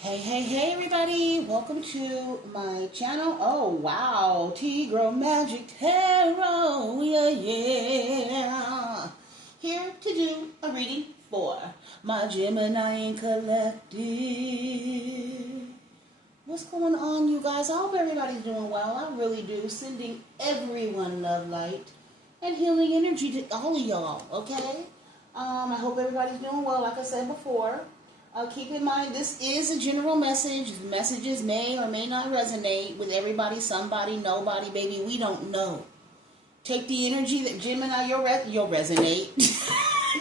Hey everybody, welcome to my channel. Oh wow, tgirlmagick tarot, yeah. Here to do a reading for my Gemini collective. What's going on, you guys? I hope everybody's doing well. I really do. Sending everyone love, light, and healing energy to all of y'all, okay? I hope everybody's doing well, like I said before. Keep in mind, this is a general message. The messages may or may not resonate with everybody, somebody, nobody, baby. We don't know. Take the energy that Gemini, you'll resonate.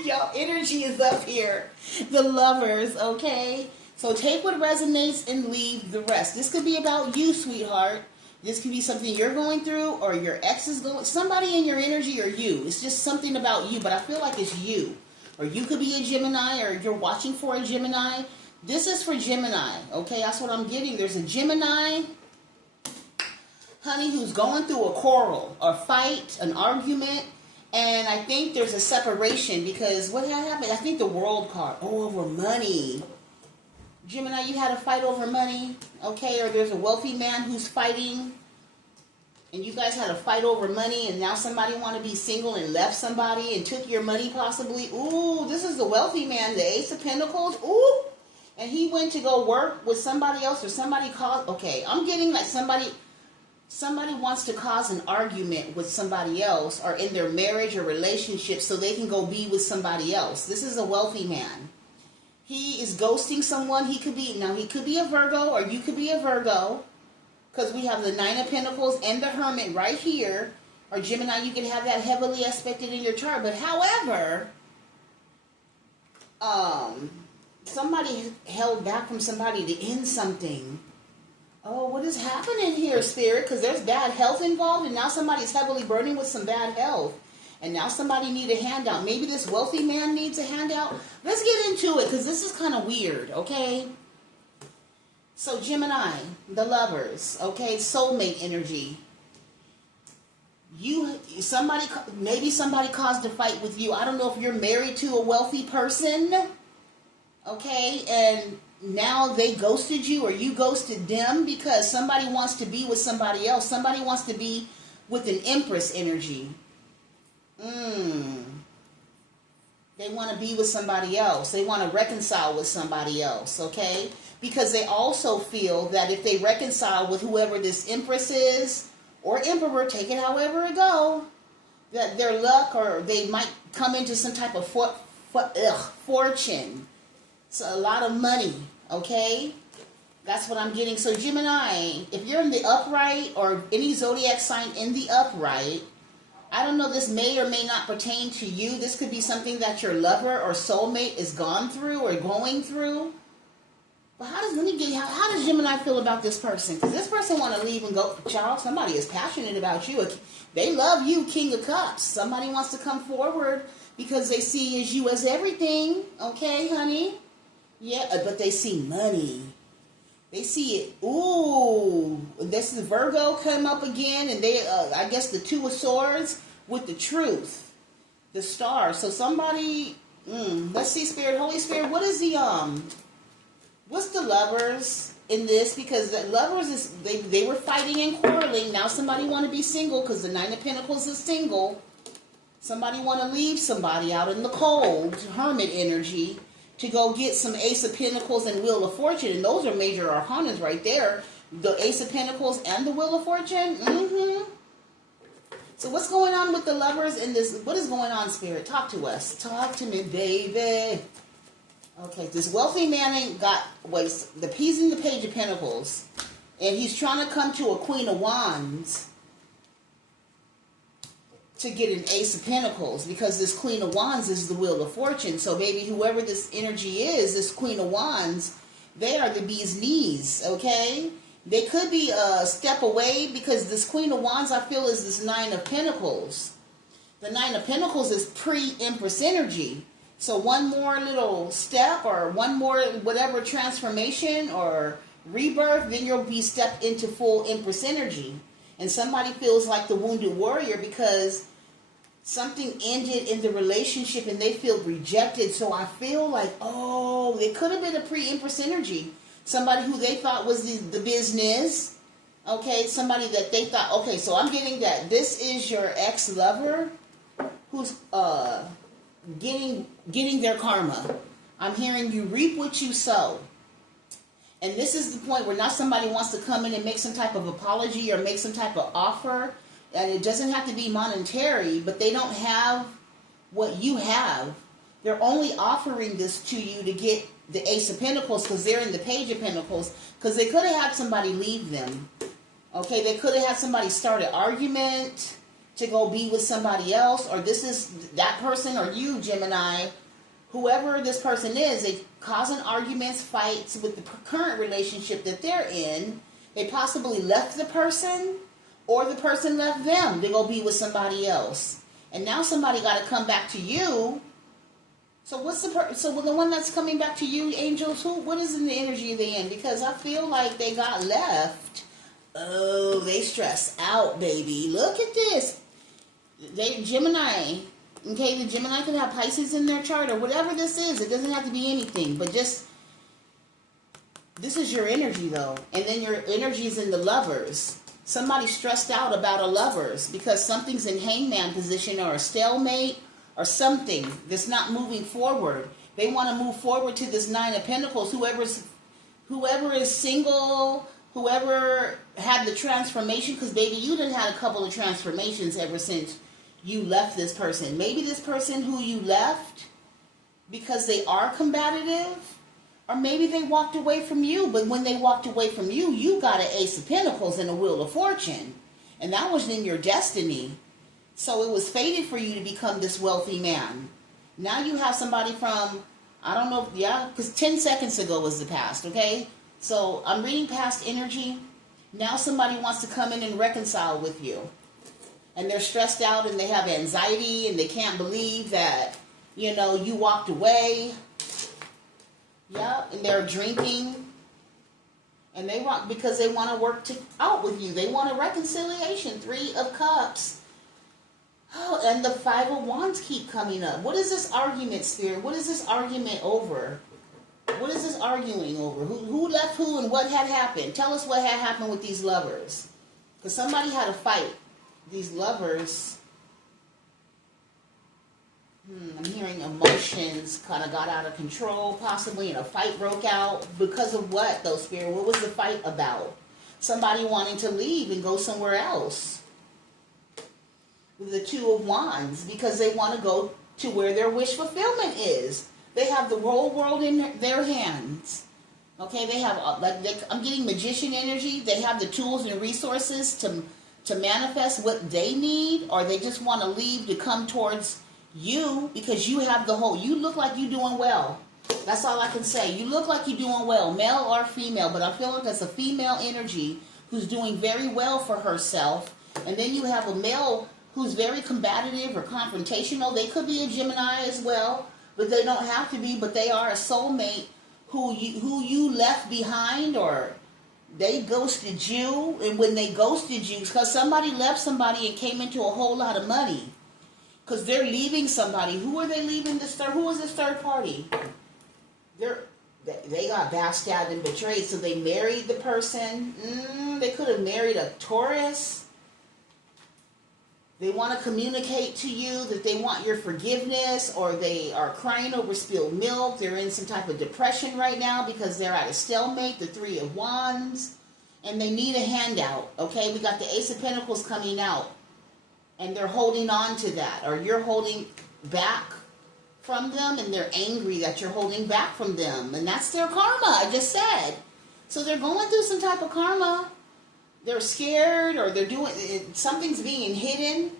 Your energy is up here. The lovers, okay? So take what resonates and leave the rest. This could be about you, sweetheart. This could be something you're going through or your ex is going, somebody in your energy or you. It's just something about you, but I feel like it's you. Or you could be a Gemini, or you're watching for a Gemini. This is for Gemini, okay? That's what I'm getting. There's a Gemini, honey, who's going through a quarrel, a fight, an argument, and I think there's a separation because what happened? I think the World card, over money. Gemini, you had a fight over money, okay? Or there's a wealthy man who's fighting, and you guys had a fight over money, and now somebody want to be single and left somebody and took your money possibly. Ooh, this is the wealthy man, the Ace of Pentacles. Ooh, and he went to go work with somebody else, or somebody caused. Okay, I'm getting like somebody wants to cause an argument with somebody else, or in their marriage or relationship, so they can go be with somebody else. This is a wealthy man. He is ghosting someone. He could be a Virgo, or you could be a Virgo. Because we have the Nine of Pentacles and the Hermit right here. Or Gemini, you can have that heavily aspected in your chart. But however, somebody held back from somebody to end something. Oh, what is happening here, Spirit? Because there's bad health involved, and now somebody's heavily burning with some bad health. And now somebody needs a handout. Maybe this wealthy man needs a handout. Let's get into it, because this is kind of weird, okay? So Gemini, the lovers, okay, soulmate energy. Maybe somebody caused a fight with you. I don't know if you're married to a wealthy person, okay, and now they ghosted you or you ghosted them because somebody wants to be with somebody else. Somebody wants to be with an empress energy. They want to be with somebody else. They want to reconcile with somebody else, okay? Because they also feel that if they reconcile with whoever this empress is, or emperor, take it however it go, that their luck, or they might come into some type of fortune. So a lot of money, okay? That's what I'm getting. So Gemini, if you're in the upright, or any zodiac sign in the upright, I don't know, this may or may not pertain to you. This could be something that your lover or soulmate is gone through or going through. But how does Gemini feel about this person? Because this person want to leave and go, child, somebody is passionate about you. They love you, King of Cups. Somebody wants to come forward because they see you as everything. Okay, honey? Yeah, but they see money. They see it. Ooh, this is Virgo come up again, and they, I guess, the Two of Swords with the Truth, the Star. So somebody, let's see, Spirit, Holy Spirit, what is the what's the lovers in this? Because the lovers is they were fighting and quarreling. Now somebody want to be single because the Nine of Pentacles is single. Somebody want to leave somebody out in the cold, Hermit energy, to go get some Ace of Pentacles and Wheel of Fortune. And those are major arcanas right there. The Ace of Pentacles and the Wheel of Fortune. So what's going on with the lovers in this? What is going on, Spirit? Talk to us. Talk to me, baby. Okay, this wealthy man ain't got, he's in the Page of Pentacles. And he's trying to come to a Queen of Wands to get an Ace of Pentacles, because this Queen of Wands is the Wheel of Fortune. So baby, whoever this energy is, this Queen of Wands, they are the bee's knees, okay? They could be a step away, because this Queen of Wands, I feel, is this Nine of Pentacles. The Nine of Pentacles is pre-Empress energy. So one more little step, or one more whatever transformation or rebirth, then you'll be stepped into full Empress energy. And somebody feels like the wounded warrior because something ended in the relationship and they feel rejected. So I feel like, oh, it could have been a pre-Empress energy. somebody who they thought was the business, okay, somebody that they thought, okay, so I'm getting that this is your ex-lover who's getting their karma. I'm hearing you reap what you sow. And this is the point where now somebody wants to come in and make some type of apology or make some type of offer. And it doesn't have to be monetary, but they don't have what you have. They're only offering this to you to get the Ace of Pentacles because they're in the Page of Pentacles, because they could have had somebody leave them. Okay, they could have had somebody start an argument to go be with somebody else, or this is that person, or you, Gemini, whoever this person is, they causing arguments, fights with the current relationship that they're in. They possibly left the person, or the person left them to go be with somebody else. And now somebody got to come back to you. So what's the one that's coming back to you, angels? What is in the energy they in? Because I feel like they got left. Oh, they stress out, baby. Look at this. Gemini. Okay, the Gemini can have Pisces in their chart or whatever this is. It doesn't have to be anything, but just this is your energy though. And then your energy is in the Lovers. Somebody stressed out about a Lovers because something's in hangman position or a stalemate or something that's not moving forward. They want to move forward to this Nine of Pentacles. Whoever is single, whoever had the transformation, because baby, you done had a couple of transformations ever since you left this person. Maybe this person who you left because they are combative, or maybe they walked away from you, but when they walked away from you, you got an Ace of Pentacles and a Wheel of Fortune, and that was in your destiny. So it was fated for you to become this wealthy man. Now you have somebody from, I don't know, yeah, because 10 seconds ago was the past, okay? So I'm reading past energy. Now somebody wants to come in and reconcile with you. And they're stressed out and they have anxiety and they can't believe that, you know, you walked away. Yeah, and they're drinking. And they want, because they want to work out with you. They want a reconciliation. 3 of Cups. Oh, and the 5 of Wands keep coming up. What is this argument, Spirit? What is this argument over? What is this arguing over? Who left who and what had happened? Tell us what had happened with these Lovers. Because somebody had a fight. These Lovers, I'm hearing emotions kind of got out of control, possibly, and a fight broke out. Because of what, though, Spirit? What was the fight about? Somebody wanting to leave and go somewhere else. The 2 of Wands, because they want to go to where their wish fulfillment is. They have the whole world in their hands. Okay, they have, I'm getting Magician energy. They have the tools and resources to manifest what they need, or they just want to leave to come towards you because you have the whole, you look like you're doing well. That's all I can say. You look like you're doing well, male or female, but I feel like that's a female energy who's doing very well for herself. And then you have a male who's very combative or confrontational. They could be a Gemini as well, but they don't have to be, but they are a soulmate who you left behind, or they ghosted you. And when they ghosted you, because somebody left somebody and came into a whole lot of money, because they're leaving somebody. Who are they leaving? Who is this third party? They got backstabbed and betrayed, so they married the person. They could have married a Taurus. They want to communicate to you that they want your forgiveness, or they are crying over spilled milk. They're in some type of depression right now because they're at a stalemate, the 3 of Wands, and they need a handout, okay? We got the Ace of Pentacles coming out, and they're holding on to that, or you're holding back from them, and they're angry that you're holding back from them, and that's their karma, I just said. So they're going through some type of karma. They're scared, or they're doing, something's being hidden,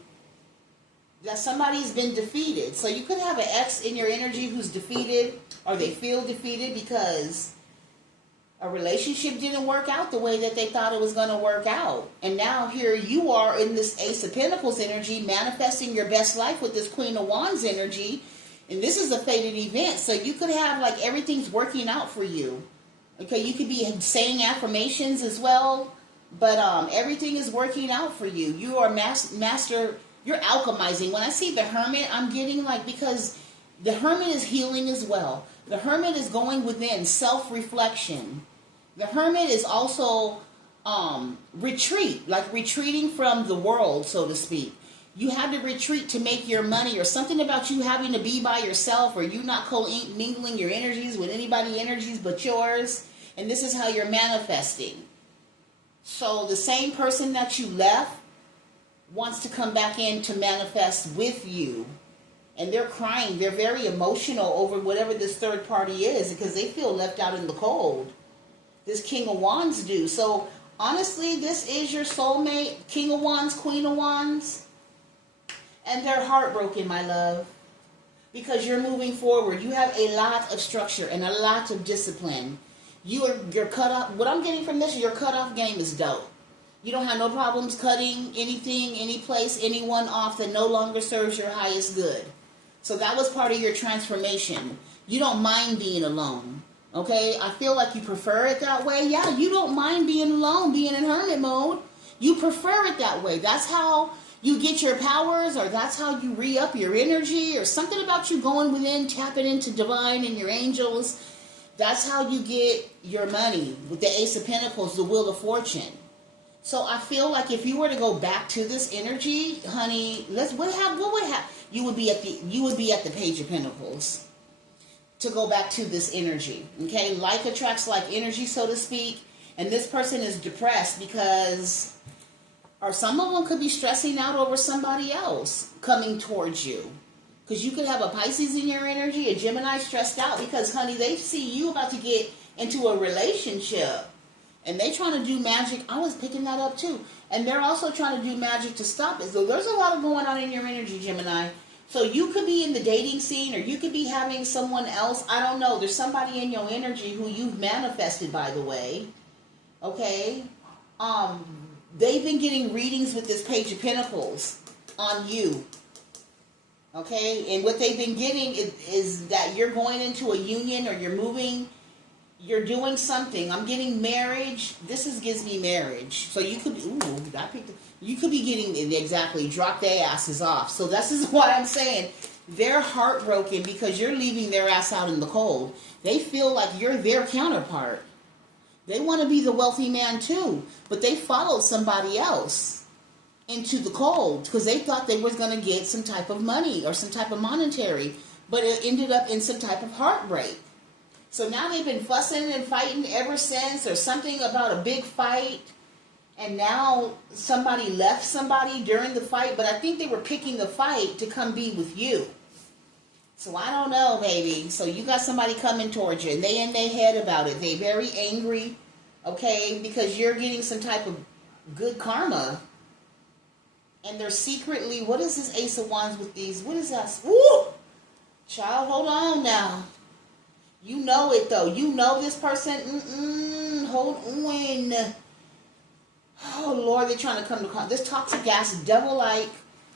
that somebody's been defeated. So you could have an ex in your energy who's defeated, or they feel defeated because a relationship didn't work out the way that they thought it was going to work out. And now here you are in this Ace of Pentacles energy, manifesting your best life with this Queen of Wands energy. And this is a fated event. So you could have, like, everything's working out for you. Okay, you could be saying affirmations as well. But everything is working out for you. You are master. You're alchemizing. When I see the Hermit, I'm getting, like, because the Hermit is healing as well. The Hermit is going within, self-reflection. The Hermit is also retreat, like retreating from the world, so to speak. You had to retreat to make your money, or something about you having to be by yourself, or you not mingling your energies with anybody energies but yours. And this is how you're manifesting. So the same person that you left wants to come back in to manifest with you. And they're crying. They're very emotional over whatever this third party is, because they feel left out in the cold. This King of Wands do. So honestly, this is your soulmate, King of Wands, Queen of Wands. And they're heartbroken, my love, because you're moving forward. You have a lot of structure and a lot of discipline. You're cut off. What I'm getting from this, your cutoff game is dope. You don't have no problems cutting anything, any place, anyone off that no longer serves your highest good. So that was part of your transformation. You don't mind being alone. Okay? I feel like you prefer it that way. Yeah, you don't mind being alone, being in hermit mode. You prefer it that way. That's how you get your powers, or that's how you re-up your energy, or something about you going within, tapping into divine and your angels. That's how you get your money with the Ace of Pentacles, the Wheel of Fortune. So I feel like if you were to go back to this energy, honey, what would happen? You would be at the Page of Pentacles to go back to this energy. Okay, like attracts like energy, so to speak. And this person is depressed because, or some of them could be stressing out over somebody else coming towards you. Because you could have a Pisces in your energy, a Gemini stressed out because, honey, they see you about to get into a relationship. And they trying to do magic. I was picking that up too. And they're also trying to do magic to stop it. So there's a lot of going on in your energy, Gemini. So you could be in the dating scene, or you could be having someone else. I don't know. There's somebody in your energy who you've manifested, by the way. Okay? They've been getting readings with this Page of Pentacles on you. Okay? And what they've been getting is that you're going into a union, or you're moving. You're doing something. I'm getting marriage. This gives me marriage. So you could be, you could be getting, exactly, drop their asses off. So this is what I'm saying. They're heartbroken because you're leaving their ass out in the cold. They feel like you're their counterpart. They want to be the wealthy man too, but they followed somebody else into the cold because they thought they was going to get some type of money or some type of monetary, but it ended up in some type of heartbreak. So now they've been fussing and fighting ever since, or something about a big fight. And now somebody left somebody during the fight, but I think they were picking the fight to come be with you. So I don't know, baby. So you got somebody coming towards you, and they in their head about it. They very angry, okay, because you're getting some type of good karma. And they're secretly, what is this Ace of Wands with these? What is that? Woo! Child, hold on now. You know it, though. You know this person. Hold on. Oh, Lord, they're trying to come to this toxic ass devil-like.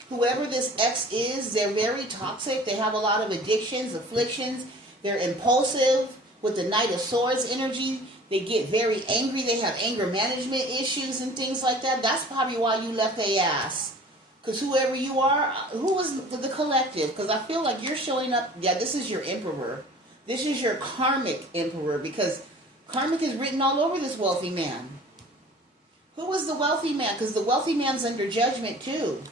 Whoever this ex is, they're very toxic. They have a lot of addictions, afflictions. They're impulsive with the Knight of Swords energy. They get very angry. They have anger management issues and things like that. That's probably why you left their ass. Because whoever you are, who was the collective? Because I feel like you're showing up. Yeah, this is your emperor. This is your karmic emperor, because karmic is written all over this wealthy man. Who was the wealthy man? Because the wealthy man's under judgment too.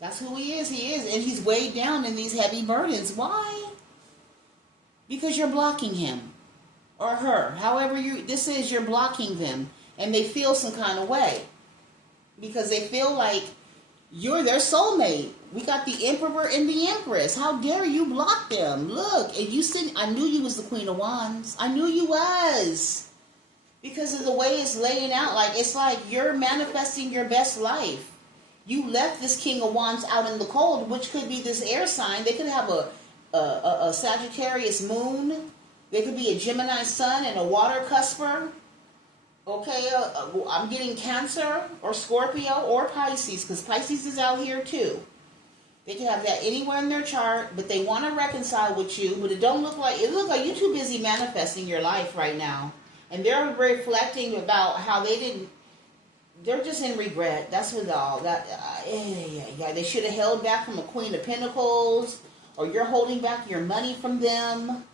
That's who he is. He is. And he's weighed down in these heavy burdens. Why? Because you're blocking him. Or her. However you're blocking them. And they feel some kind of way. Because they feel like you're their soulmate. We got the Emperor and the Empress. How dare you block them? Look, and you said, I knew you was the Queen of Wands. I knew you was. Because of the way it's laying out. Like, it's like you're manifesting your best life. You left this King of Wands out in the cold, which could be this air sign. They could have a Sagittarius moon. They could be a Gemini sun and a water cusper. Okay, I'm getting Cancer or Scorpio or Pisces, because Pisces is out here too. They can have that anywhere in their chart, but they want to reconcile with you, but it looks like you're too busy manifesting your life right now. And they're reflecting about how they're just in regret. That's what all that, they should have held back from a Queen of Pentacles, or you're holding back your money from them.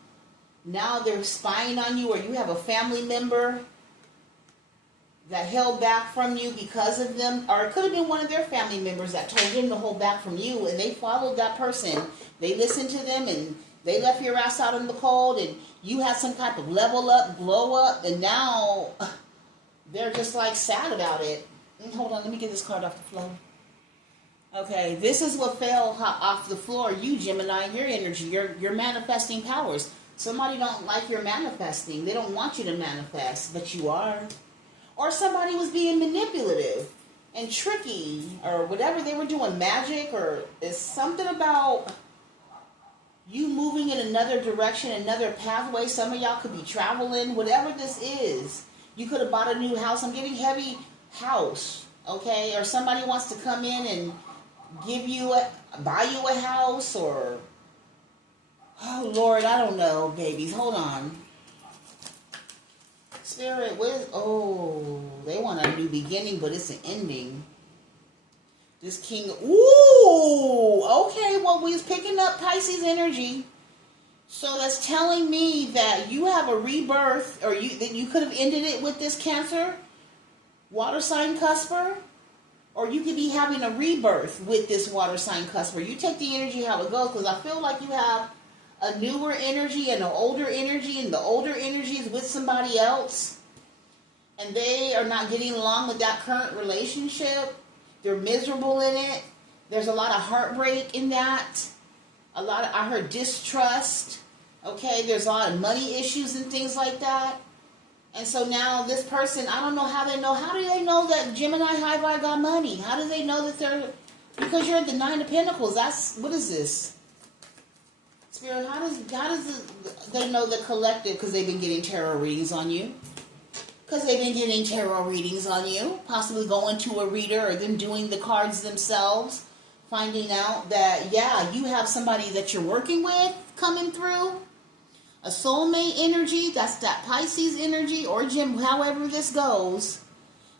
Now they're spying on you, or you have a family member that held back from you because of them, or it could have been one of their family members that told them to hold back from you, and they followed that person. They listened to them, and they left your ass out in the cold, and you had some type of level up, glow up, and now they're just like sad about it. Hold on, let me get this card off the floor. Okay, this is what fell off the floor. You, Gemini, your energy, your manifesting powers. Somebody don't like your manifesting. They don't want you to manifest, but you are. Or somebody was being manipulative and tricky, or whatever they were doing, magic, or it's something about you moving in another direction, another pathway. Some of y'all could be traveling, whatever this is. You could have bought a new house. I'm getting heavy house, okay? Or somebody wants to come in and buy you a house, or, oh Lord, I don't know, babies. Hold on. Spirit, they want a new beginning, but it's an ending. This king, okay, well, we was picking up Pisces energy. So that's telling me that you have a rebirth, or that you could have ended it with this Cancer, water sign cusper, or you could be having a rebirth with this water sign cusper. You take the energy how it goes, because I feel like you have a newer energy and an older energy, and the older energy is with somebody else, and they are not getting along with that current relationship. They're miserable in it. There's a lot of heartbreak in that. I heard distrust. Okay, there's a lot of money issues and things like that. And so now this person, I don't know how they know. How do they know that Gemini High Vibe got money? How do they know that they're, because you're at the Nine of Pentacles. What is this? Spirit, how does they know the collective? Because they've been getting tarot readings on you. Possibly going to a reader, or them doing the cards themselves. Finding out that, yeah, you have somebody that you're working with coming through. A soulmate energy, that's that Pisces energy, or however this goes.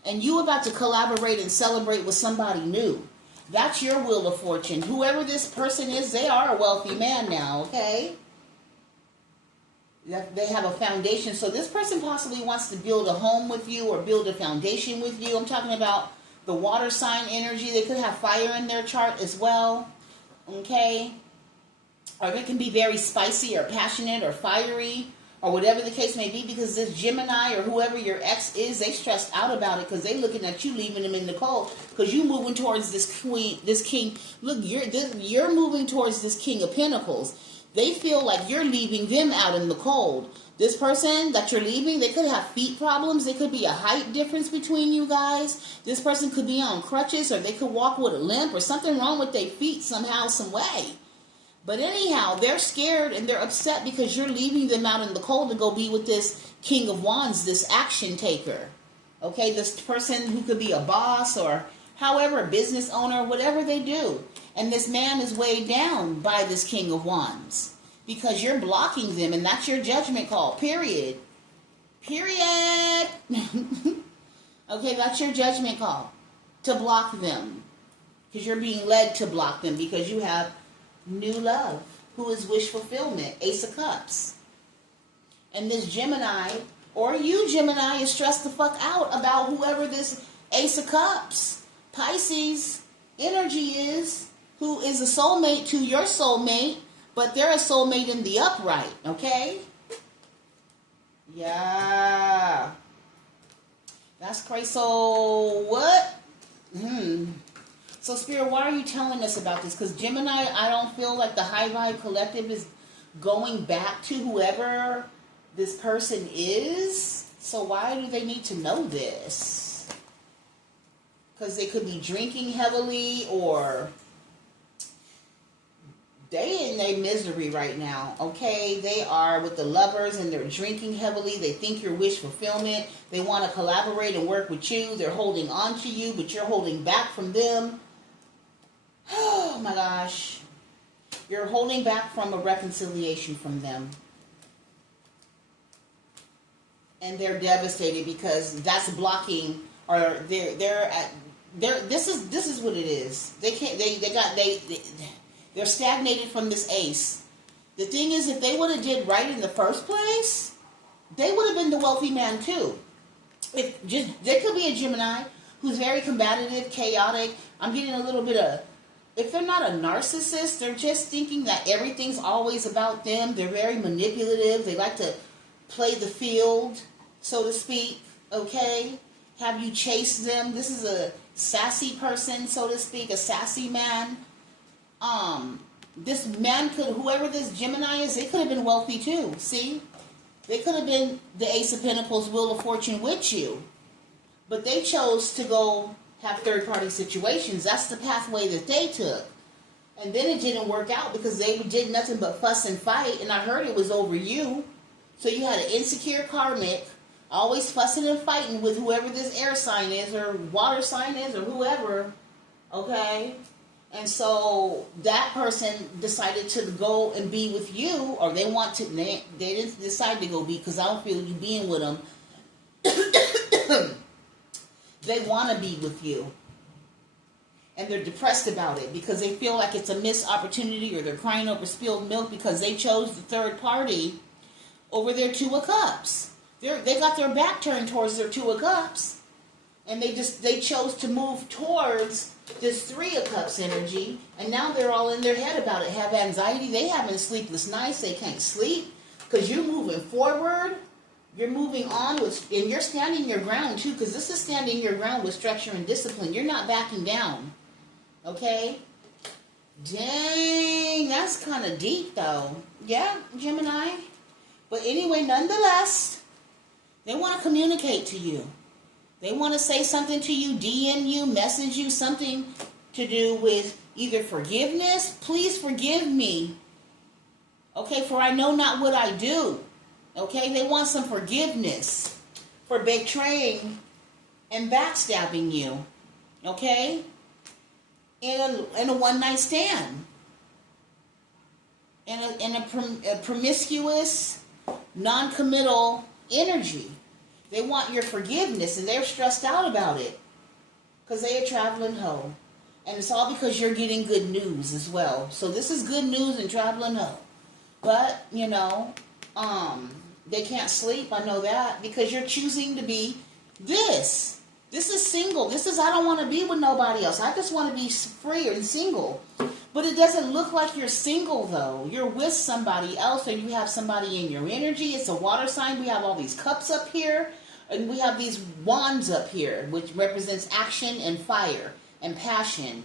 And you about to collaborate and celebrate with somebody new. That's your wheel of fortune. Whoever this person is, they are a wealthy man now, okay? They have a foundation. So this person possibly wants to build a home with you, or build a foundation with you. I'm talking about the water sign energy. They could have fire in their chart as well, okay? Or they can be very spicy or passionate or fiery, or whatever the case may be, because this Gemini or whoever your ex is, they stressed out about it because they looking at you leaving them in the cold, because you moving towards this king. Look, you're moving towards this King of Pentacles. They feel like you're leaving them out in the cold. This person that you're leaving, they could have feet problems. There could be a height difference between you guys. This person could be on crutches, or they could walk with a limp, or something wrong with their feet somehow, some way. But anyhow, they're scared and they're upset because you're leaving them out in the cold to go be with this King of Wands, this action taker. Okay, this person who could be a boss, or however, a business owner, whatever they do. And this man is weighed down by this King of Wands because you're blocking them, and that's your judgment call, period. Period. Okay, that's your judgment call, to block them. Because you're being led to block them because you have new love, who is wish fulfillment, Ace of Cups. And this Gemini, or you Gemini, is stressed the fuck out about whoever this Ace of Cups, Pisces energy is, who is a soulmate to your soulmate, but they're a soulmate in the upright, okay? Yeah. That's crazy. So, what? So, Spirit, why are you telling us about this? Because Gemini, I don't feel like the High Vibe Collective is going back to whoever this person is. So why do they need to know this? Because they could be drinking heavily, or they in their misery right now, okay? They are with the lovers and they're drinking heavily. They think you're wish fulfillment. They want to collaborate and work with you. They're holding on to you, but you're holding back from them. Oh my gosh. You're holding back from a reconciliation from them. And they're devastated because that's blocking, or this is what it is. They're stagnated from this ace. The thing is, if they would have did right in the first place, they would have been the wealthy man too. They could be a Gemini who's very combative, chaotic. I'm getting a little bit of, if they're not a narcissist, they're just thinking that everything's always about them. They're very manipulative. They like to play the field, so to speak, okay? Have you chase them. This is a sassy person, so to speak, a sassy man. This man could, whoever this Gemini is, they could have been wealthy too, see? They could have been the Ace of Pentacles, Wheel of Fortune with you. But they chose to go have third-party situations. That's the pathway that they took. And then it didn't work out because they did nothing but fuss and fight. And I heard it was over you. So you had an insecure karmic, always fussing and fighting with whoever this air sign is or water sign is or whoever. Okay? And so that person decided to go and be with you, or they didn't decide to go be, because I don't feel you being with them. They want to be with you. And they're depressed about it because they feel like it's a missed opportunity, or they're crying over spilled milk because they chose the third party over their Two of Cups. They got their back turned towards their Two of Cups. And they chose to move towards this Three of Cups energy. And now they're all in their head about it. Have anxiety. They having sleepless nights. They can't sleep because you're moving forward. You're moving on with, and you're standing your ground too, because this is standing your ground with structure and discipline. You're not backing down. Okay? Dang, that's kind of deep though. Yeah, Gemini. But anyway, nonetheless, they want to communicate to you. They want to say something to you, DM you, message you, something to do with either forgiveness. Please forgive me. Okay, for I know not what I do. Okay, they want some forgiveness for betraying and backstabbing you. Okay? In a one-night stand. In a promiscuous, non-committal energy. They want your forgiveness, and they're stressed out about it. Because they're a traveling hoe. And it's all because you're getting good news as well. So this is good news and traveling hoe. But, you know, they can't sleep, I know that, because you're choosing to be this. This is single. This is, I don't want to be with nobody else. I just want to be free and single. But it doesn't look like you're single, though. You're with somebody else, or you have somebody in your energy. It's a water sign. We have all these cups up here, and we have these wands up here, which represents action and fire and passion.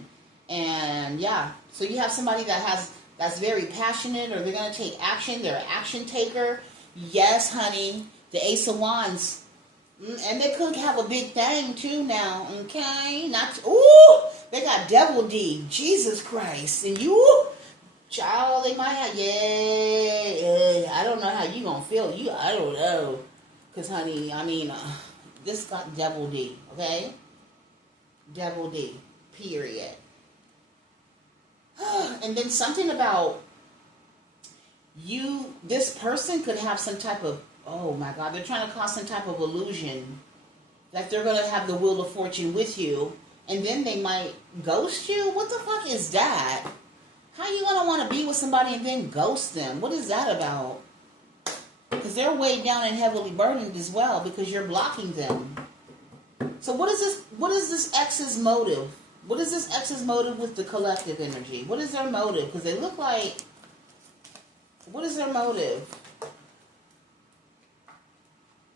And, yeah, so you have somebody that's very passionate, or they're going to take action. They're an action taker. Yes, honey, the Ace of Wands. And they could have a big thing, too, now, okay? Ooh, they got Devil D, Jesus Christ. And you, child, they might have, yeah, I don't know how you gonna feel. I don't know. Because, honey, I mean, this got Devil D, okay? Devil D, period. And then something about you, this person could have some type of, oh my God, they're trying to cause some type of illusion that they're going to have the Wheel of Fortune with you, and then they might ghost you? What the fuck is that? How you going to want to be with somebody and then ghost them? What is that about? Because they're weighed down and heavily burdened as well because you're blocking them. So what is this ex's motive? What is this ex's motive with the collective energy? What is their motive? Because they look like, what is their motive?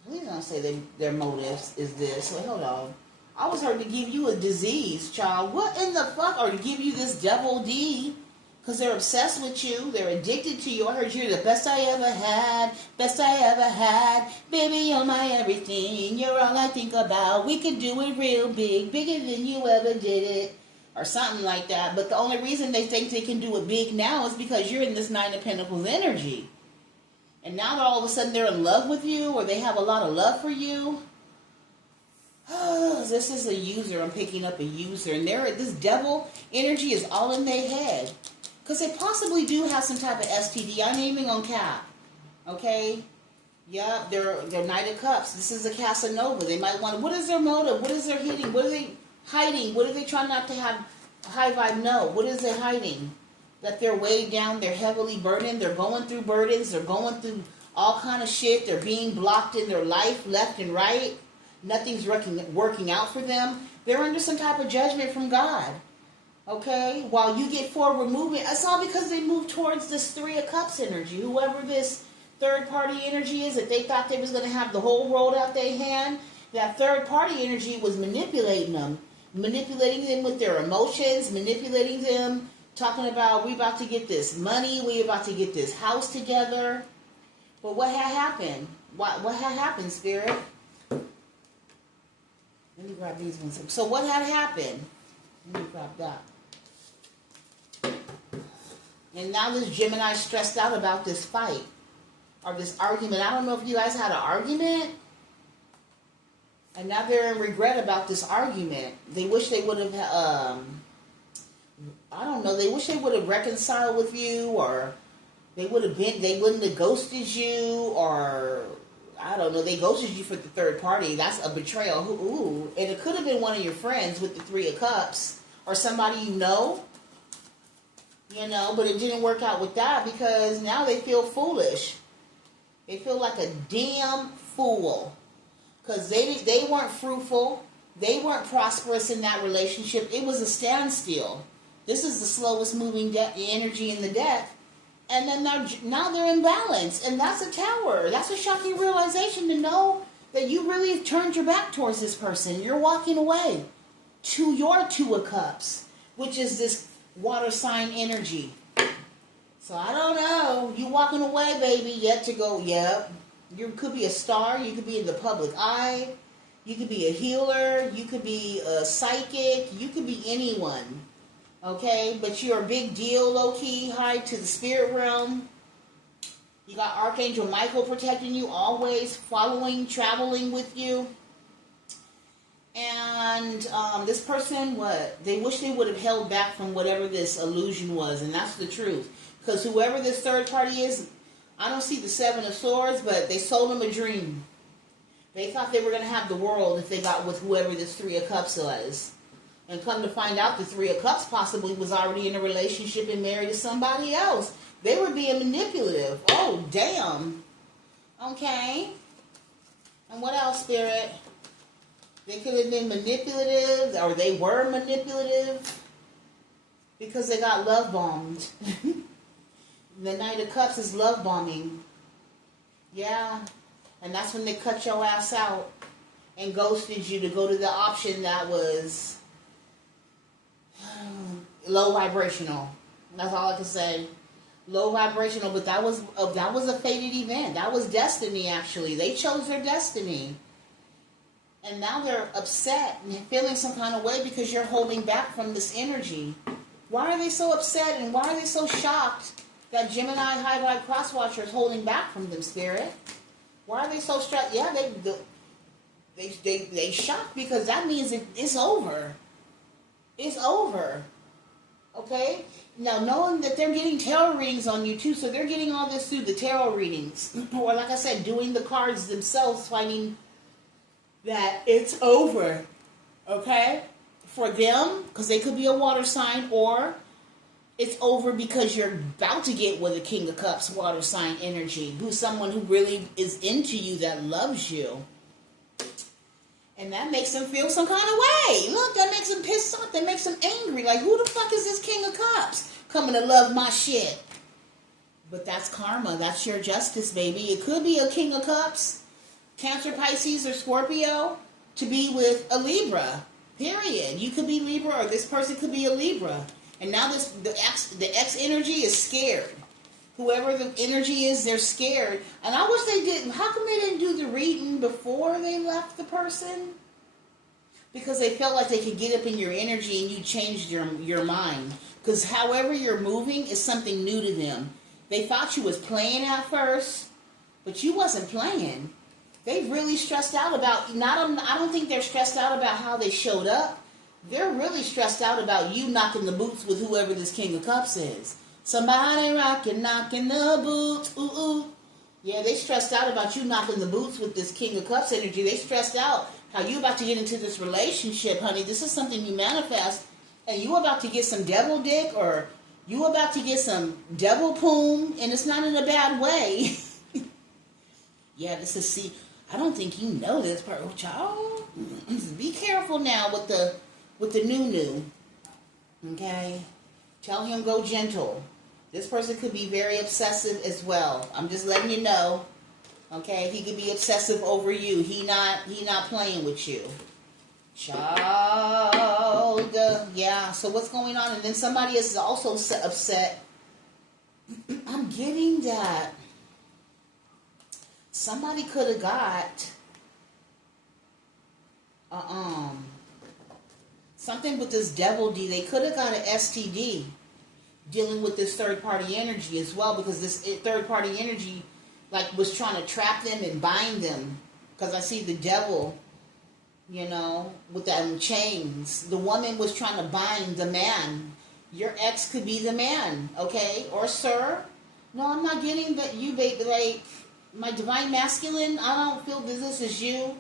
Please don't say their motives is this. Wait, hold on. I was heard to give you a disease, child. What in the fuck? Or to give you this Devil D? Because they're obsessed with you. They're addicted to you. I heard you're the best I ever had. Best I ever had. Baby, you're my everything. You're all I think about. We could do it real big. Bigger than you ever did it. Or something like that. But the only reason they think they can do it big now is because you're in this Nine of Pentacles energy. And now that all of a sudden they're in love with you, or they have a lot of love for you. This is a user. I'm picking up a user. And this devil energy is all in their head. Because they possibly do have some type of STD. I ain't even gonna cap. Okay? Yep, they're Knight of Cups. This is a Casanova. They might want to, what is their motive? What is their hitting? What are they hiding? What are they trying not to have a high vibe know? What is they hiding? that they're weighed down, they're heavily burdened, they're going through burdens, they're going through all kind of shit, they're being blocked in their life, left and right. Nothing's working out for them. They're under some type of judgment from God. Okay? While you get forward movement, it's all because they move towards this Three of Cups energy. Whoever this third party energy is, that they thought they was going to have the whole world out their hand, that third party energy was manipulating them. Manipulating them with their emotions, manipulating them, talking about, we about to get this money, we about to get this house together. But what had happened? What had happened, Spirit? Let me grab these ones. So what had happened? Let me grab that. And now this Gemini stressed out about this fight or this argument. I don't know if you guys had an argument. And now they're in regret about this argument. They wish they would have, I don't know, they wish they would have reconciled with you, or they wouldn't have ghosted you, or I don't know, they ghosted you for the third party. That's a betrayal. Ooh. And it could have been one of your friends with the Three of Cups, or somebody you know, but it didn't work out with that because now they feel foolish. They feel like a damn fool. Because they weren't fruitful. They weren't prosperous in that relationship. It was a standstill. This is the slowest moving energy in the deck. And then now they're in balance. And that's a Tower. That's a shocking realization to know that you really have turned your back towards this person. You're walking away to your Two of Cups, which is this water sign energy. So I don't know. You walking away, baby. Yet to go. Yep. You could be a star. You could be in the public eye. You could be a healer. You could be a psychic. You could be anyone. Okay? But you're a big deal, low-key, high to the spirit realm. You got Archangel Michael protecting you, always following, traveling with you. And this person, they wish they would have held back from whatever this illusion was. And that's the truth. Because whoever this third party is, I don't see the Seven of Swords, but they sold them a dream. They thought they were going to have the world if they got with whoever this Three of Cups was. And come to find out, the Three of Cups possibly was already in a relationship and married to somebody else. They were being manipulative. Oh, damn. Okay. And what else, Spirit? They could have been manipulative, or they were manipulative because they got love bombed. The Knight of Cups is love bombing. Yeah. And that's when they cut your ass out and ghosted you to go to the option that was low vibrational. That's all I can say. Low vibrational, but that was a fated event. That was destiny, actually. They chose their destiny. And now they're upset and feeling some kind of way because you're holding back from this energy. Why are they so upset and why are they so shocked that Gemini High Vibe Crosswatcher is holding back from them, Spirit? Why are they so stressed? Yeah, they shocked because that means it's over. It's over. Okay? Now, knowing that they're getting tarot readings on you too, so they're getting all this through the tarot readings. Or like I said, doing the cards themselves, finding that it's over. Okay? For them, because they could be a water sign, or it's over because you're about to get with a King of Cups water sign energy, who's someone who really is into you, that loves you. And that makes them feel some kind of way. Look, that makes them pissed off. That makes them angry. Like, who the fuck is this King of Cups coming to love my shit? But that's karma. That's your justice, baby. It could be a King of Cups, Cancer, Pisces, or Scorpio, to be with a Libra. Period. You could be Libra, or this person could be a Libra. And now the X energy is scared. Whoever the energy is, they're scared. And I wish they didn't. How come they didn't do the reading before they left the person? Because they felt like they could get up in your energy and you changed your mind. Because however you're moving is something new to them. They thought you was playing at first, but you wasn't playing. They really stressed out about, I don't think they're stressed out about how they showed up. They're really stressed out about you knocking the boots with whoever this King of Cups is. Somebody knocking the boots, ooh, ooh. Yeah, they stressed out about you knocking the boots with this King of Cups energy. They stressed out how you about to get into this relationship, honey. This is something you manifest, and you about to get some devil dick, or You about to get some devil poom, and it's not in a bad way. Yeah, this is, see, I don't think you know this part. Oh, child, be careful now with the new. Okay? Tell him go gentle. This person could be very obsessive as well. I'm just letting you know. Okay? He could be obsessive over you. He not playing with you. Child. Yeah, so what's going on? And then somebody is also upset. I'm getting that. Somebody could have got something with this devil D. They could have got an STD dealing with this third party energy as well, because this third party energy like was trying to trap them and bind them. Because I see the devil, you know, with them chains. The woman was trying to bind the man. Your ex could be the man, okay? Or sir. No, I'm not getting that you, baby, like, my divine masculine, I don't feel that this is you.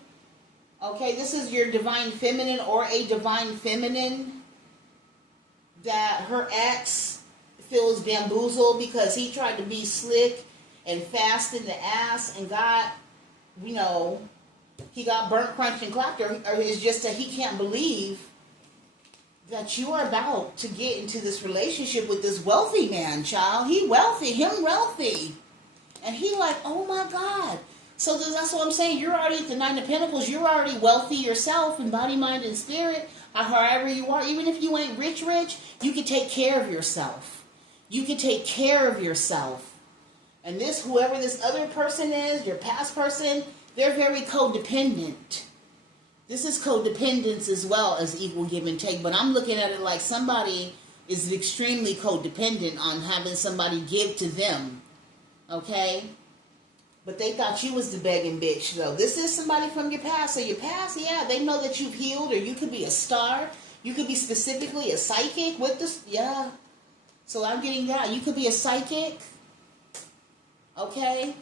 Okay, this is your divine feminine or a divine feminine that her ex feels bamboozled because he tried to be slick and fast in the ass and got, you know, he got burnt, crunched, and clapped, or it's just that he can't believe that you are about to get into this relationship with this wealthy man, child. He wealthy, him wealthy. And he like, oh my God. So that's what I'm saying. You're already at the Nine of Pentacles. You're already wealthy yourself in body, mind, and spirit. However you are. Even if you ain't rich, you can take care of yourself. You can take care of yourself. And this, whoever this other person is, your past person, they're very codependent. This is codependence as well as equal give and take. But I'm looking at it like somebody is extremely codependent on having somebody give to them. Okay? But they thought you was the begging bitch, though. This is somebody from your past. So your past, yeah, they know that you've healed, or you could be a star. You could be specifically a psychic with this, yeah. So I'm getting that. You could be a psychic. Okay?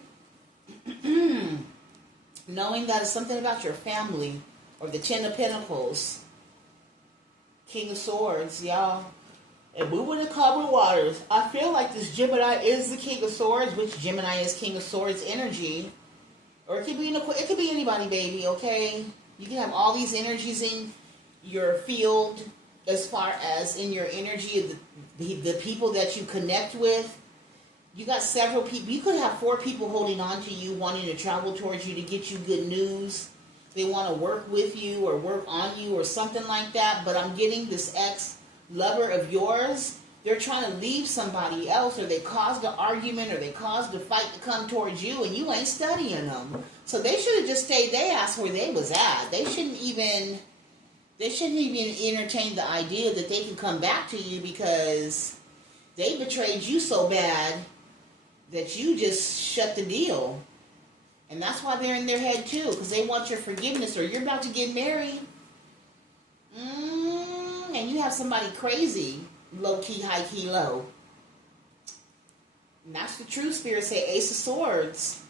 Knowing that it's something about your family, or the Ten of Pentacles. King of Swords, y'all. And moving in calmer waters. I feel like this Gemini is the King of Swords, which Gemini is King of Swords energy. Or it could be anybody, baby, okay? You can have all these energies in your field as far as in your energy of the people that you connect with. You got several people. You could have 4 people holding on to you, wanting to travel towards you to get you good news. They want to work with you or work on you or something like that. But I'm getting this ex-lover of yours. They're trying to leave somebody else, or they caused an argument, or they caused a fight to come towards you, and you ain't studying them. So they should have just stayed their ass where they was at. They shouldn't even entertain the idea that they can come back to you, because they betrayed you so bad that you just shut the deal. And that's why they're in their head too, because they want your forgiveness, or you're about to get married. And you have somebody crazy, low-key, high-key, low. And that's the true spirit say, Ace of Swords.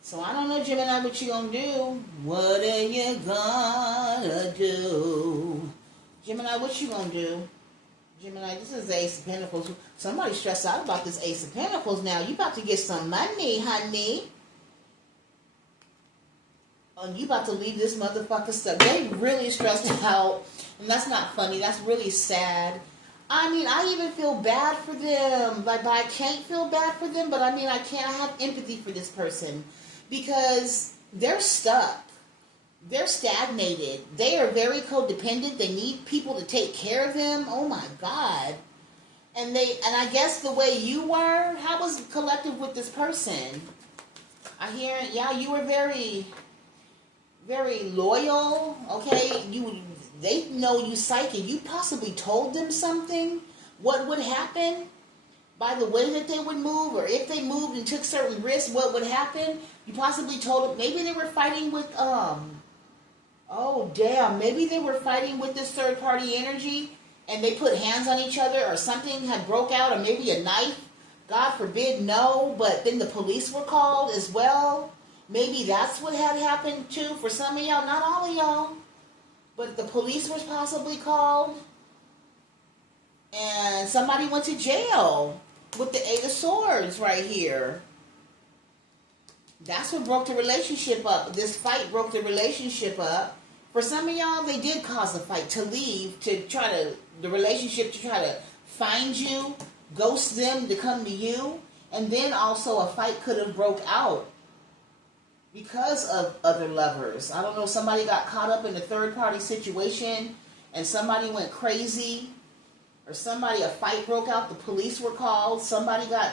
So I don't know, Gemini, what you gonna do? What are you gonna do? Gemini, what you gonna do? Gemini, this is the Ace of Pentacles. Somebody's stressed out about this Ace of Pentacles now. You about to get some money, honey. And you about to leave this motherfucker stuff. They really stressed out. And that's not funny. That's really sad. I mean, I even feel bad for them. Like, I can't feel bad for them, but I mean, I have empathy for this person. Because they're stuck. They're stagnated. They are very codependent. They need people to take care of them. Oh my God. And I guess the way you were, how was the collective with this person? I hear, yeah, you were very, very loyal. Okay, they know you psychic. You possibly told them something. What would happen? By the way that they would move, or if they moved and took certain risks, what would happen? You possibly told them. Maybe they were fighting with oh, damn. Maybe they were fighting with this third-party energy, and they put hands on each other, or something had broke out, or maybe a knife. God forbid, no. But then the police were called as well. Maybe that's what had happened, too, for some of y'all. Not all of y'all. But the police was possibly called. And somebody went to jail with the Eight of Swords right here. That's what broke the relationship up. This fight broke the relationship up. For some of y'all, they did cause the fight to leave, to try to, the relationship to try to find you, ghost them to come to you. And then also a fight could have broke out because of other lovers. I don't know, somebody got caught up in a third party situation and somebody went crazy. Or somebody, a fight broke out, the police were called, somebody got,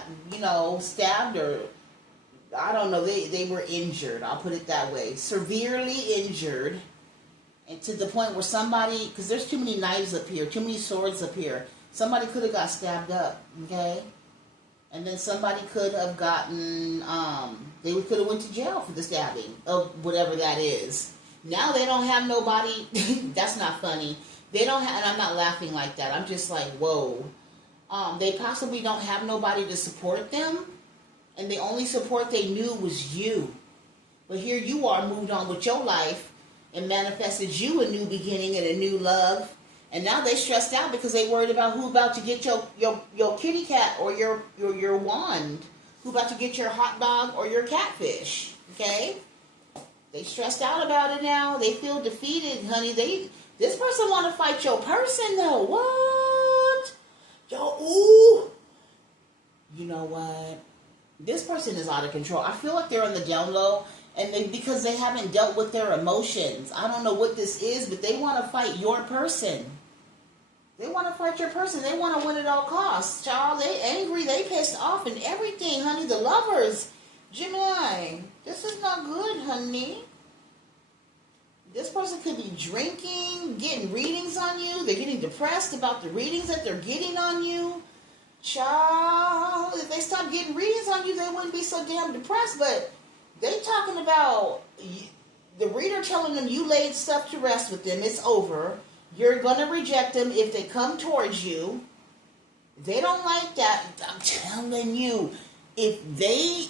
stabbed, or I don't know, they were injured, I'll put it that way. Severely injured, and to the point where somebody, because there's too many knives up here, too many swords up here, somebody could have got stabbed up, okay? And then somebody could have gotten, they could have went to jail for the stabbing of whatever that is. Now they don't have nobody, that's not funny. They don't have, and I'm not laughing like that. I'm just like, whoa. They possibly don't have nobody to support them, and the only support they knew was you. But here you are, moved on with your life, and manifested you a new beginning and a new love. And now they stressed out because they worried about who about to get your kitty cat or your wand, who about to get your hot dog or your catfish. Okay? They stressed out about it now. They feel defeated, honey. This person want to fight your person, though. What? Yo, ooh. You know what? This person is out of control. I feel like they're on the down low, and because they haven't dealt with their emotions. I don't know what this is, but they want to fight your person. They want to fight your person. They want to win at all costs. Child, they angry. They pissed off and everything, honey. The lovers. Gemini, this is not good, honey. This person could be drinking, getting readings on you. They're getting depressed about the readings that they're getting on you. Child, if they stopped getting readings on you, they wouldn't be so damn depressed. But they talking about the reader telling them you laid stuff to rest with them. It's over. You're going to reject them if they come towards you. They don't like that. I'm telling you.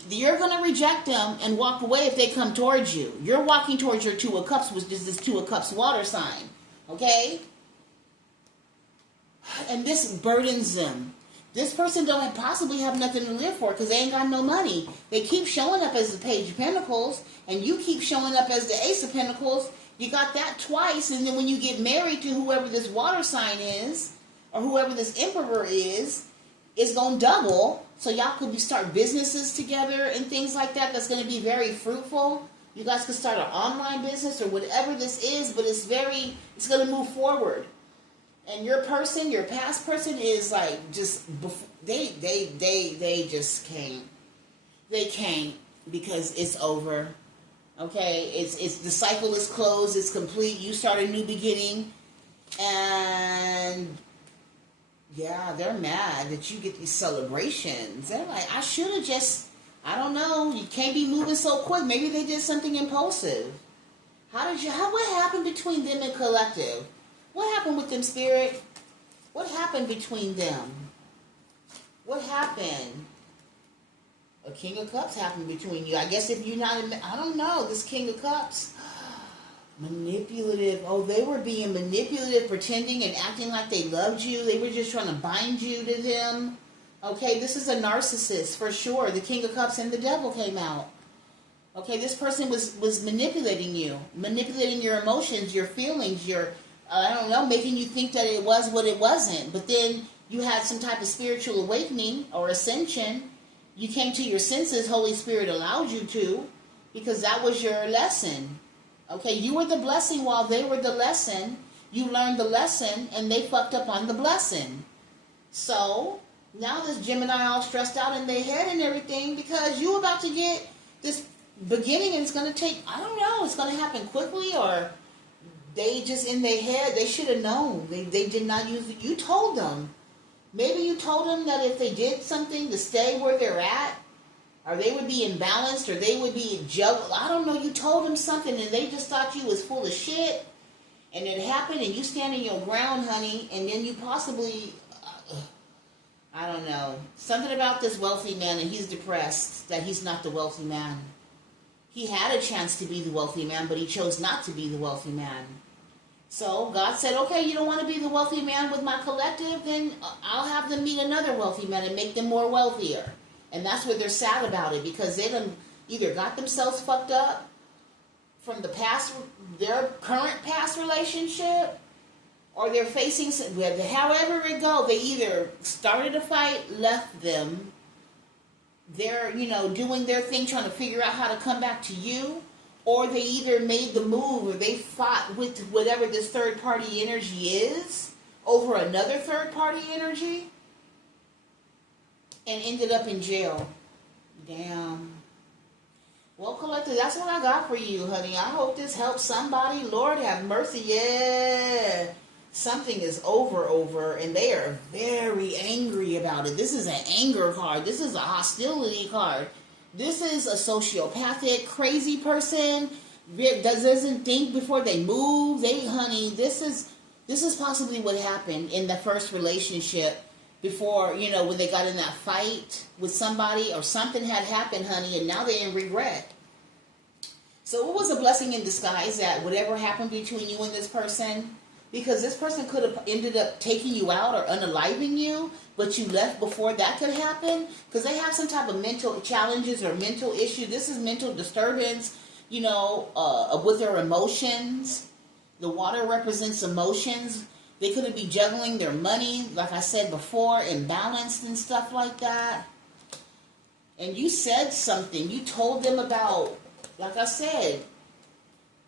You're going to reject them and walk away if they come towards you. You're walking towards your Two of Cups, which is this Two of Cups water sign. Okay? And this burdens them. This person don't possibly have nothing to live for because they ain't got no money. They keep showing up as the Page of Pentacles, and you keep showing up as the Ace of Pentacles. You got that twice, and then when you get married to whoever this water sign is, or whoever this emperor is, it's going to double. So y'all could start businesses together and things like that. That's going to be very fruitful. You guys could start an online business or whatever this is, but it's going to move forward. And your person, your past person is like just, they just can't. They can't because it's over. Okay? It's the cycle is closed. It's complete. You start a new beginning. And yeah, they're mad that you get these celebrations. They're like, I should have just, I don't know, you can't be moving so quick. Maybe they did something impulsive. What happened between them and collective? What happened with them, spirit? What happened between them? What happened? A King of Cups happened between you. I guess if you're not, I don't know, this King of Cups. Manipulative. Oh, they were being manipulative, pretending and acting like they loved you. They were just trying to bind you to them. Okay, this is a narcissist for sure. The King of Cups and the Devil came out. Okay, this person was manipulating you, manipulating your emotions, your feelings, your, I don't know, making you think that it was what it wasn't. But then you had some type of spiritual awakening or ascension. You came to your senses. Holy Spirit allowed you to, because that was your lesson. Okay, you were the blessing while they were the lesson. You learned the lesson, and they fucked up on the blessing. So, now this Gemini all stressed out in their head and everything, because you about to get this beginning, and it's going to take, I don't know, it's going to happen quickly, or they just in their head, they should have known. They did not use it. You told them. Maybe you told them that if they did something to stay where they're at, or they would be imbalanced, or they would be juggled. I don't know. You told them something, and they just thought you was full of shit. And it happened, and you stand in your ground, honey. And then you possibly, I don't know, something about this wealthy man, and he's depressed that he's not the wealthy man. He had a chance to be the wealthy man, but he chose not to be the wealthy man. So God said, okay, you don't want to be the wealthy man with my collective, then I'll have them meet another wealthy man and make them more wealthier. And that's what they're sad about it, because they done either got themselves fucked up from the past, their current past relationship, or they're facing, however it go, they either started a fight, left them, they're, doing their thing, trying to figure out how to come back to you, or they either made the move, or they fought with whatever this third party energy is over another third party energy and ended up in jail. Damn. Well, collector, that's what I got for you, honey. I hope this helps somebody. Lord have mercy. Yeah. Something is over, and they are very angry about it. This is an anger card. This is a hostility card. This is a sociopathic, crazy person that doesn't think before they move. Honey, this is possibly what happened in the first relationship before, when they got in that fight with somebody or something had happened, honey, and now they're in regret. So it was a blessing in disguise that whatever happened between you and this person, because this person could have ended up taking you out or unaliving you, but you left before that could happen, because they have some type of mental challenges or mental issue. This is mental disturbance, with their emotions. The water represents emotions. They could be juggling their money, like I said before, imbalanced and stuff like that. And you said something. You told them about, like I said,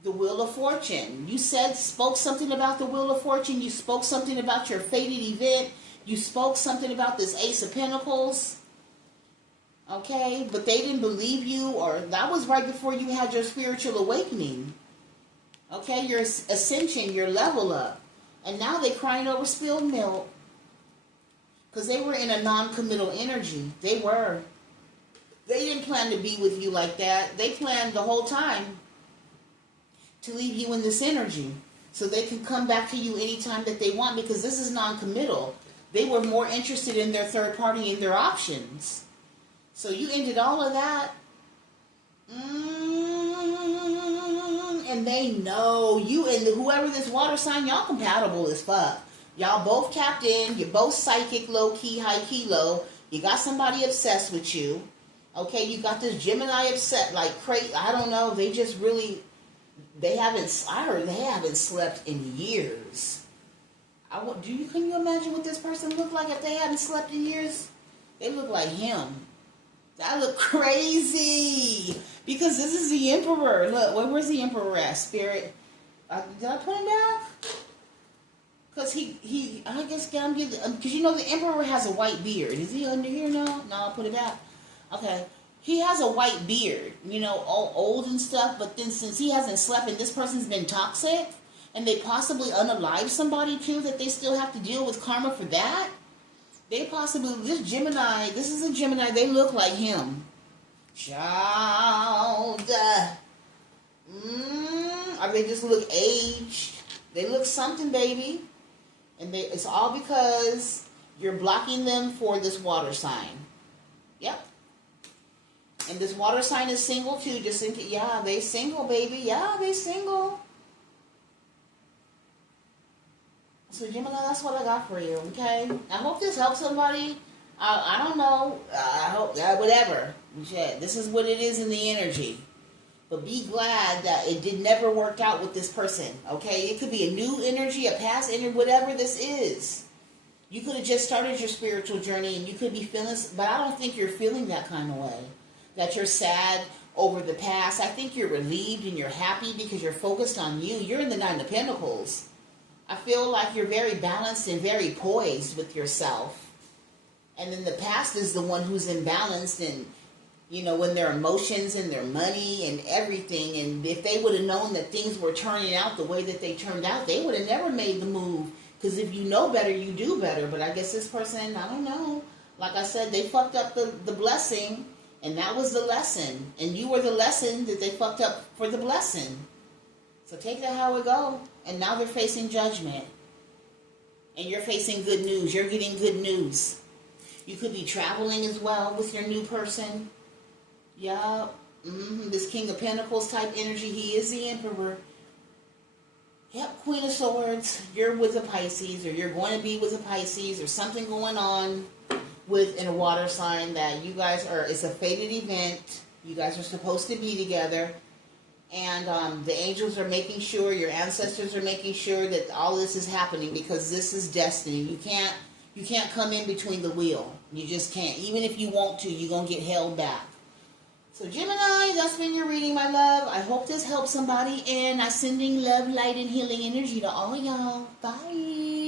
the Wheel of Fortune. You spoke something about the Wheel of Fortune. You spoke something about your fated event. You spoke something about this Ace of Pentacles. Okay? But they didn't believe you, or that was right before you had your spiritual awakening. Okay? Your ascension, your level up. And now they're crying over spilled milk. Because they were in a non-committal energy. They were. They didn't plan to be with you like that. They planned the whole time to leave you in this energy, so they can come back to you anytime that they want, because this is non-committal. They were more interested in their third party and their options. So you ended all of that. And they know you and whoever this water sign, y'all compatible as fuck. Y'all both tapped in. You're both psychic, low-key, high-key, low. You got somebody obsessed with you. Okay, you got this Gemini upset, like crazy. I don't know. They just really... I heard they haven't slept in years. Can you imagine what this person looked like if they hadn't slept in years? They look like him. That look crazy. Because this is the Emperor. Look, where's the Emperor at? Spirit. Did I put him back? Because I guess, because the Emperor has a white beard. Is he under here now? No, I'll put it back. Okay. He has a white beard, all old and stuff, but then since he hasn't slept and this person's been toxic, and they possibly unalive somebody too, that they still have to deal with karma for that, this is a Gemini, they look like him. Child. Or they just look aged. They look something, baby. And it's all because you're blocking them for this water sign. Yep. And this water sign is single too, they single, baby. Yeah, they single. So Gemini, that's what I got for you, okay? I hope this helps somebody. I don't know. I hope, whatever. Shit, this is what it is in the energy. But be glad that it did never work out with this person, okay? It could be a new energy, a past energy, whatever this is. You could have just started your spiritual journey and you could be feeling, but I don't think you're feeling that kind of way. That you're sad over the past. I think you're relieved and you're happy because you're focused on you. You're in the Nine of Pentacles. I feel like you're very balanced and very poised with yourself. And then the past is the one who's imbalanced, and when their emotions and their money and everything. And if they would have known that things were turning out the way that they turned out, they would have never made the move. Because if you know better, you do better. But I guess this person, I don't know. Like I said, they fucked up the blessing. And that was the lesson. And you were the lesson that they fucked up for the blessing. So take that how it go. And now they're facing judgment. And you're facing good news. You're getting good news. You could be traveling as well with your new person. Yeah. This King of Pentacles type energy. He is the Emperor. Yep, Queen of Swords. You're with a Pisces, or you're going to be with a Pisces. There's something going on in a water sign that you guys are. It's a fated event. You guys are supposed to be together, and the angels are making sure. Your ancestors are making sure that all this is happening because this is destiny. You can't come in between the wheel. You just can't. Even if you want to, you're gonna get held back. So Gemini, that's been your reading, my love. I hope this helps somebody, and I'm sending love, light, and healing energy to all y'all. Bye.